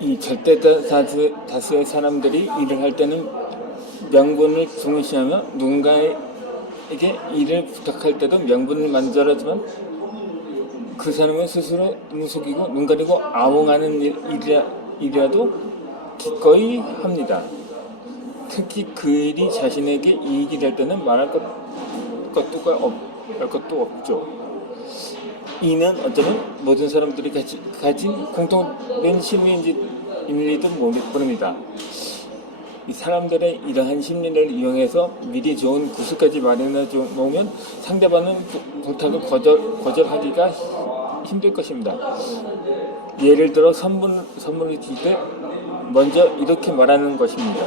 이 절대 다수, 다수의 사람들이 일을 할 때는 명분을 중시하며 누군가에게 일을 부탁할 때도 명분을 만들어지만 그 사람은 스스로 눈 속이고 눈 가리고 아웅하는 일, 일이라, 일이라도 기꺼이 합니다. 특히 그 일이 자신에게 이익이 될 때는 말할 것, 것도 없, 할 것도 없죠. 이는 어쩌면 모든 사람들이 가지, 가진 공통된 심리인지도 모릅니다. 이 사람들의 이러한 심리를 이용해서 미리 좋은 구슬까지 마련해 놓으면 상대방은 부- 부탁을 거절, 거절하기가 힘들 것입니다. 예를 들어 선물, 선물을 줄때 먼저 이렇게 말하는 것입니다.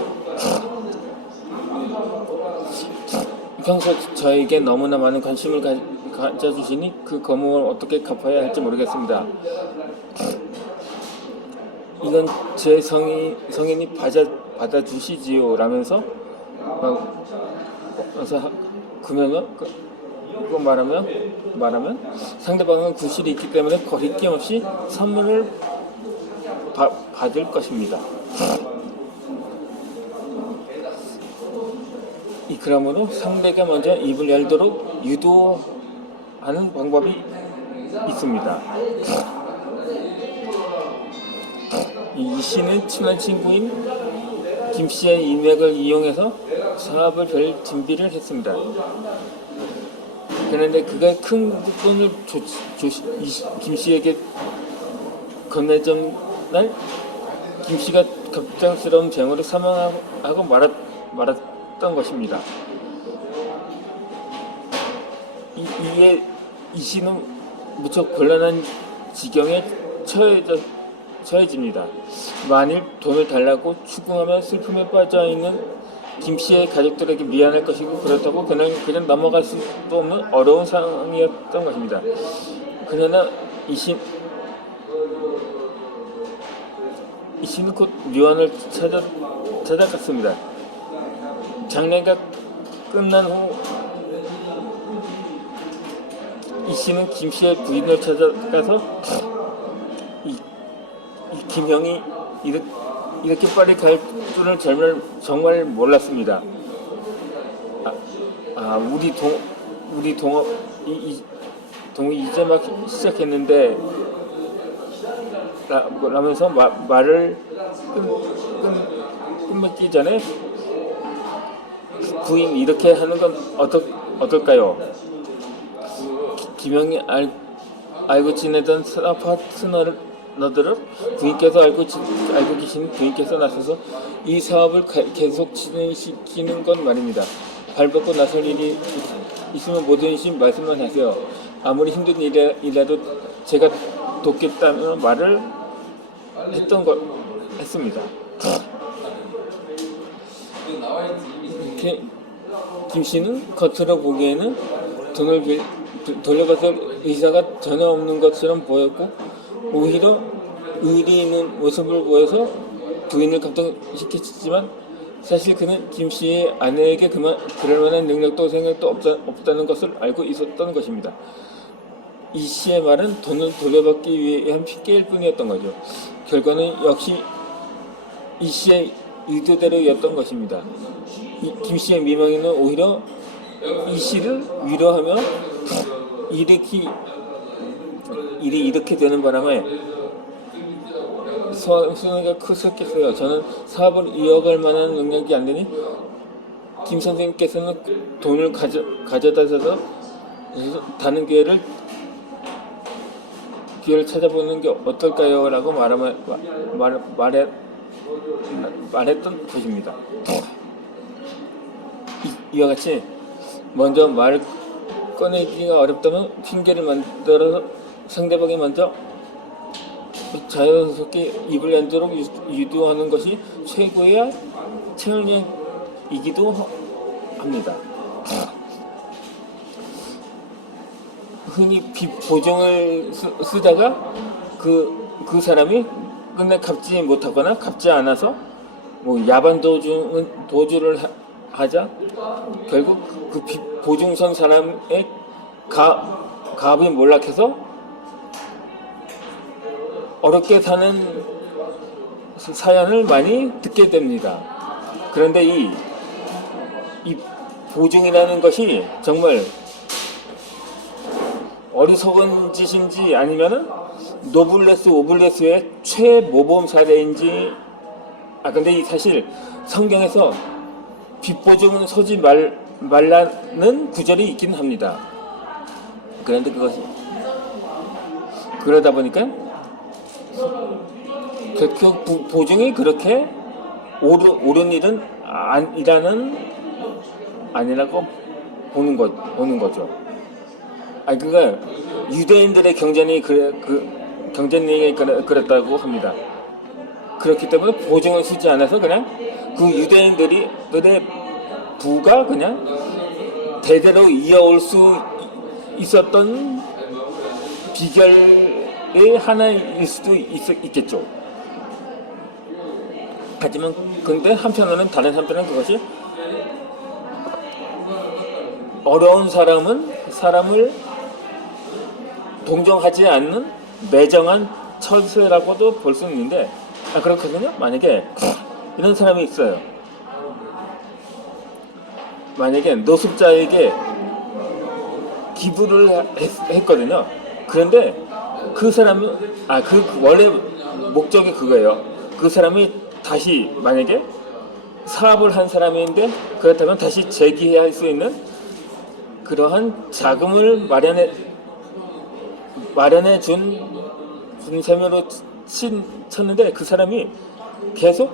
평소 저에게 너무나 많은 관심을 가, 가져주시니 그 거목을 어떻게 갚아야 할지 모르겠습니다. 이건 제 성이, 성인이 받아, 받아주시지요 라면서 막, 그래서 하- 그러면 그, 그거 말하면 말하면 상대방은 구실이 있기 때문에 거리낌 없이 선물을 바, 받을 것입니다. 이 그러므로 상대가 먼저 입을 열도록 유도 하는 방법이 있습니다. 이 씨는 친한 친구인 김 씨의 인맥을 이용해서 사업을 별 준비를 했습니다. 그런데 그가 큰 돈을 김 씨에게 건네준 날, 김 씨가 갑작스러운 병으로 사망하고 말았, 말았던 것입니다. 이, 이에 이 씨는 무척 곤란한 지경에 처해져, 처해집니다. 만일 돈을 달라고 추궁하면 슬픔에 빠져 있는 김 씨의 가족들에게 미안할 것이고 그렇다고 그냥 그냥 넘어갈 수도 없는 어려운 상황이었던 것입니다. 그러나 이 씨, 이 씨는 곧 류안을 찾아 찾아갔습니다. 장례가 끝난 후 이 씨는 김 씨의 부인을 찾아가서 이, 이 김형이 이렇게, 이렇게 빨리 갈 줄을 정말, 정말 몰랐습니다. 아, 아 우리 동 우리 동업 이, 이 동이 이제 막 시작했는데 라, 뭐, 라면서 마, 말을 끝, 끝, 끝맺기 전에 부인 이렇게 하는 건 어떨, 어떨까요? 김영이 알, 알고 지내던 사 파트너들을 부인께서 알고, 지, 알고 계신 부인께서 나서서 이 사업을 가, 계속 진행시키는 건 말입니다. 발벗고 나설 일이 있- 있으면 뭐든지 말씀만 하세요. 아무리 힘든 일이라, 일이라도 제가 돕겠다는 말을 했던 것 했습니다. 이렇게 김 씨는 겉으로 보기에는 돈을 빌, 도- 돌려받을 의사가 전혀 없는 것처럼 보였고 오히려 의리 있는 모습을 보여서 부인을 감동시켰지만 사실 그는 김 씨의 아내에게 그만 그럴 만한 능력도 생각도 없다, 없다는 것을 알고 있었던 것입니다. 이 씨의 말은 돈을 돌려받기 위한 핑계일 뿐이었던 거죠. 결과는 역시 이 씨의 의도대로였던 것입니다. 이, 김 씨의 미망이는 오히려 이 씨를 위로하며 이렇게 일이 이렇게 되는 바람에 수혜가 크셨겠어요. 저는 사업을 이어갈 만한 능력이 안 되니 김 선생님께서는 돈을 가져, 가져다 줘서 다른 기회를 기회를 찾아보는 게 어떨까요? 라고 말하마, 말, 말해, 말했던 것입니다. 이, 이와 같이 먼저 말을 꺼내기가 어렵다면 핑계를 만들어서 상대방이 먼저 자연스럽게 입을 열도록 유- 유도하는 것이 최고의 체험이기도 합니다. 흔히 비 보정을 쓰, 쓰다가 그, 그 사람이 끝내 갚지 못하거나 갚지 않아서 뭐 야반 도주는 도주를 하, 하자 결국 그 비- 보증선 사람의 가 가업이 몰락해서 어렵게 사는 사연을 많이 듣게 됩니다. 그런데 이, 이 보증이라는 것이 정말 어리석은 짓인지 아니면은 노블레스 오블레스의 최모범 사례인지 아 근데 이 사실 성경에서 빚보증은 서지 말, 말라는 구절이 있긴 합니다. 그런데 그것이 그러다 보니까 그, 그 부- 보증이 그렇게 옳은, 옳은 일은 아니라는 아니라고 보는 것 보는 거죠. 아 그가 유대인들의 경전이 그래 그 경전이 그래- 그랬다고 합니다. 그렇기 때문에 보증을 쓰지 않아서 그냥 그 유대인들이 들의 부가 그냥 대대로 이어올 수 있었던 비결의 하나일 수도 있, 있겠죠. 하지만 근데 한편으로는 다른 한편은 그것이 어려운 사람은 사람을 동정하지 않는 매정한 처세라고도 볼 수 있는데 아 그렇거든요. 만약에 이런 사람이 있어요. 만약에 노숙자에게 기부를 했, 했거든요. 그런데 그 사람은 아그 원래 목적이 그거예요. 그 사람이 다시 만약에 사업을 한 사람인데 그렇다면 다시 재기할 수 있는 그러한 자금을 마련해 마련해 준, 준 셈으로 친, 쳤는데 그 사람이 계속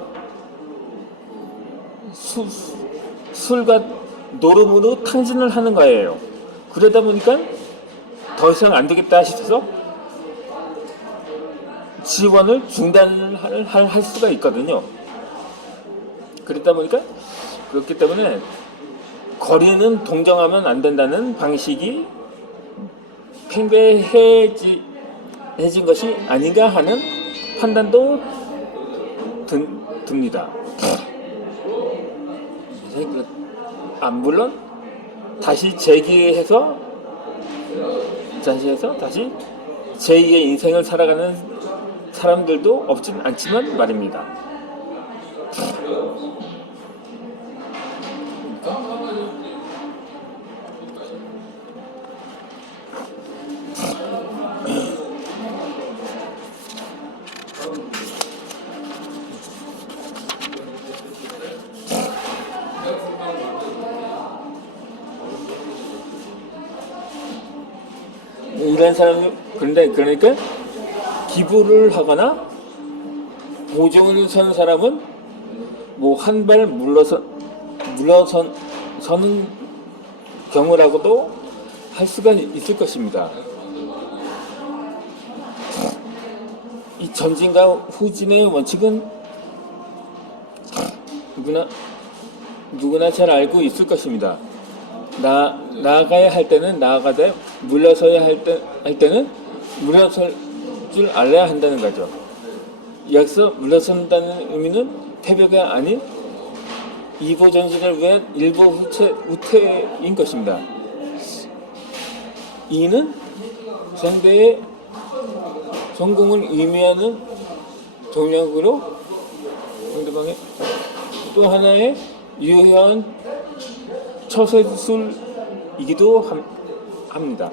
수, 술과 노름으로 탕진을 하는 거예요. 그러다 보니까 더 이상 안 되겠다 싶어서 지원을 중단할 할, 할 수가 있거든요. 그러다 보니까 그렇기 때문에 거리는 동정하면 안 된다는 방식이 팽배해지, 해진 것이 아닌가 하는 판단도 드, 듭니다. 아, 물론 다시 재기해서 다시 해서 다시 제2의 인생을 살아가는 사람들도 없진 않지만 말입니다. 이런 사람이 그런데 그러니까 기부를 하거나 보증을 선 사람은 뭐 한 발 물러서 물러선 서는 경우라고도 할 수가 있을 것입니다. 이 전진과 후진의 원칙은 누구나 누구나 잘 알고 있을 것입니다. 나 나가야 할 때는 나가되 물러서야 할 때 할 때는 물러설 줄 알아야 한다는 거죠. 여기서 물러선다는 의미는 패배가 아닌 이보 전진을 위한 일보 후퇴, 우퇴인 것입니다. 이는 상대의 성공을 의미하는 동력으로 상대방의 또 하나의 유효한 처세술이기도 함- 합니다.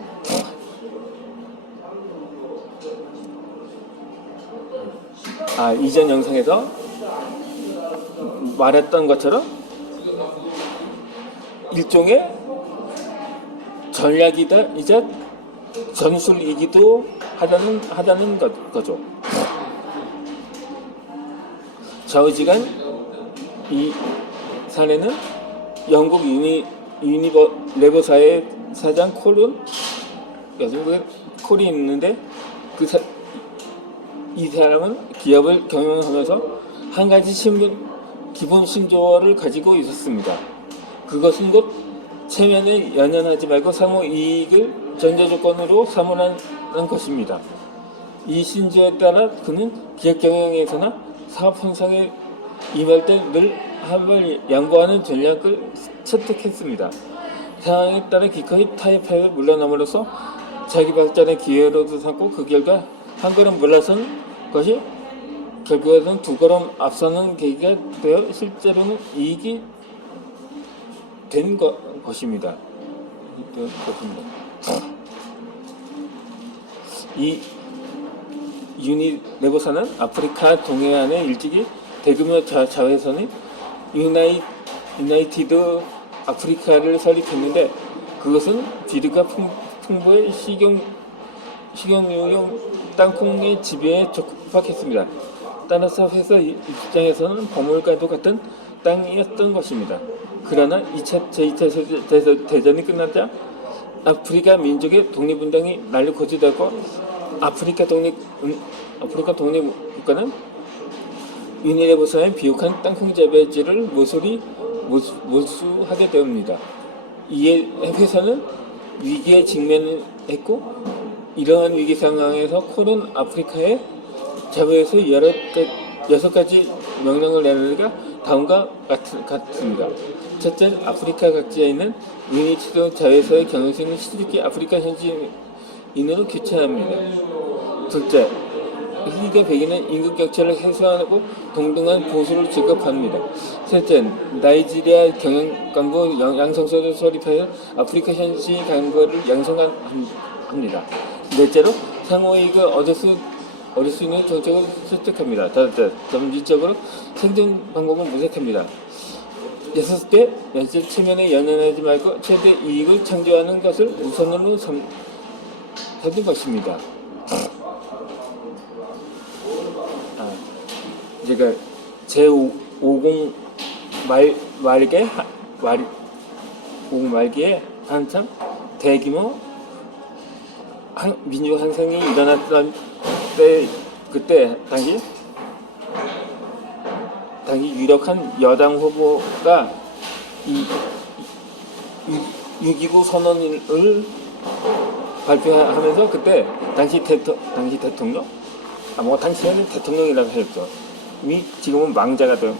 아 이전 영상에서 말했던 것처럼 일종의 전략이다 이자 전술이기도 하다는 하다는 것, 거죠. 좌우지간 이 사례는 영국 유니 유니버 레버사의 사장 콜은 여성분 콜이 있는데 그 사, 이 사람은 기업을 경영하면서 한 가지 신분 기본 신조어를 가지고 있었습니다. 그것은 곧 체면에 연연하지 말고 상호 이익을 전제 조건으로 삼으라는 것입니다. 이 신조에 따라 그는 기업 경영에서나 사업 현상에 임할 때늘 한발 양보하는 전략을 채택했습니다. 상황에 따라 기꺼이 타협해 물러남으로써 자기 발전의 기회로도 삼고 그 결과 한 걸음 물러선 것이 결국에는 두 걸음 앞서는 계기가 되어 실제로는 이익이 된 것, 것입니다. 된 것입니다. 이 유니레보사는 아프리카 동해안에 일찍이 대규모 자, 자회선이 유나이, 유나이티드 아프리카를 설립했는데 그것은 비르가 풍, 풍부의 식용, 식용유용 땅콩의 지배에 적박했습니다. 따라서 회사 입장에서는 버물과도 같은 땅이었던 것입니다. 그러나 2차, 제2차 세계 대전이 끝나자 아프리카 민족의 독립운동이 날로 고지되고 아프리카 독립 음, 아프리카 독립 국가는 유니레보사의 비옥한 땅콩 재배지를 모조리 모수, 모수하게 됩니다. 이에 회사는 위기에 직면했고 이러한 위기 상황에서 콜은 아프리카에 자부에서 여섯 가지 명령을 내리가 다음과 같, 같습니다. 첫째, 아프리카 각지에 있는 유니치도 자회사의 경영진을 시들기 아프리카 현지인으로 교체합니다. 둘째, 희가 백인은 임금 격차를 해소하고 동등한 보수를 지급합니다. 셋째, 나이지리아 경영 간부 양성소를 설립하여 아프리카 현지 간부를 양성합니다. 넷째로 상호이익을 얻을 수 얻을 수 있는 정책을 설득합니다. 다섯째, 점진적으로 생존 방법을 모색합니다. 여섯째, 연실 체면에 연연하지 말고 최대 이익을 창조하는 것을 우선으로 삼, 삼는 것입니다. 제가 제50 말, 하- 말, 50 말기에 한참 대규모 한, 민주 항쟁이 일어났던 때, 그때 당시 당시 유력한 여당 후보가 이, 이 6.29 선언을 발표하면서 그때 당시 대토, 당시 대통령 아, 뭐 당시에는 대통령이라고 했죠. 이미 지금은 망자가 되,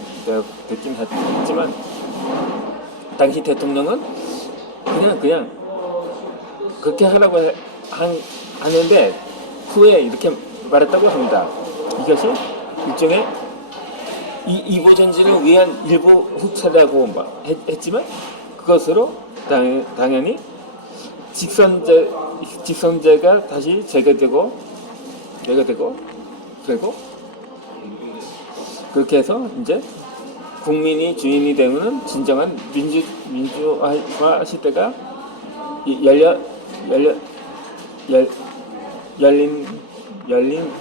됐긴 했지만 당시 대통령은 그냥 그냥 그렇게 하라고 해- 한, 하는데 후에 이렇게 말했다고 합니다. 이것이 일종의 이, 이보 전진을 위한 일부 후차라고 막 했, 했지만 그것으로 당, 당연히 직선제 직선제가 다시 재개되고 재개되고 결국 그렇게 해서 이제 국민이 주인이 되는 진정한 민주 민주화 시대가 이- 열려 열려 열, 열린 열린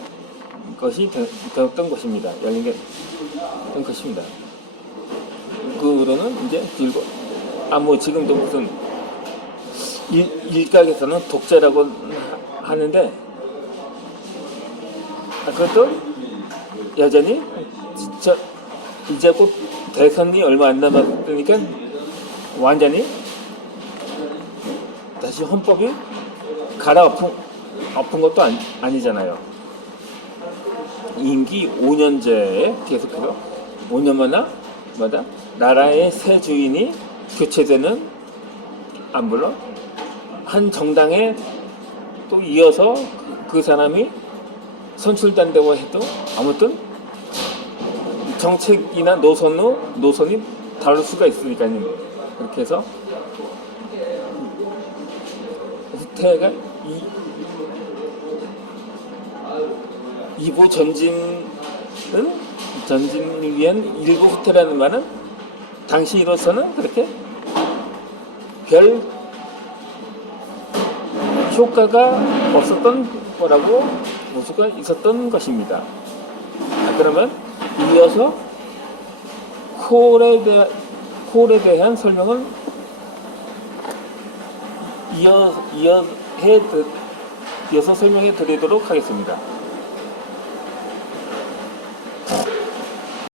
것이 되, 되었던 것입니다. 열린 게 되었던 것입니다. 그 후로는 이제 들고 아뭐 지금도 무슨 일, 일각에서는 독재라고 하- 하는데 아, 그것도 여전히 진짜 이제 곧 대선이 얼마 안 남았으니까 완전히 다시 헌법이 갈아엎은 엎은 것도 아니, 아니잖아요. 임기 5년제에 계속해서 5년마다 마다 나라의 새 주인이 교체되는 아 물론 한 정당에 또 이어서 그 사람이 선출된다고 해도 아무튼 정책이나 노선으로 노선이 다를 수가 있으니까요. 그렇게 해서 후퇴가 이 이보 전진은 전진을 위한 일부 후퇴라는 말은 당시로서는 그렇게 별 효과가 없었던 거라고 볼 수가 있었던 것입니다. 자, 그러면 이어서 콜에 대한 콜에 대한 설명을 이어 이어 해 드- 이어서 설명해 드리도록 하겠습니다.